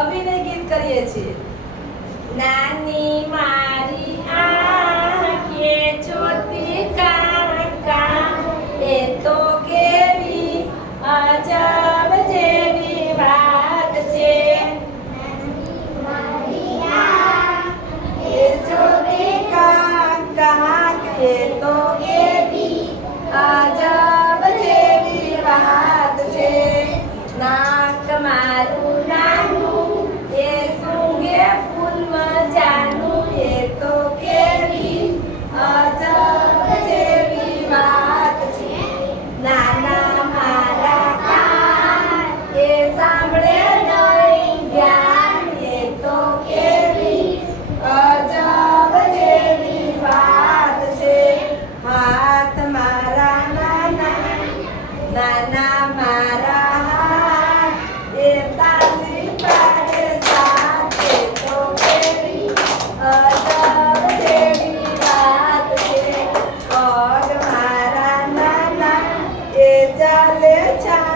અભિનય ગીત કરીએ છીએ. નાની મારી નાના મારા હાથ દેતાની પાડે સાથે તો કેવી અદર જેવી વાત છે. પગ મારા નાના, એ ચાલે ચાલે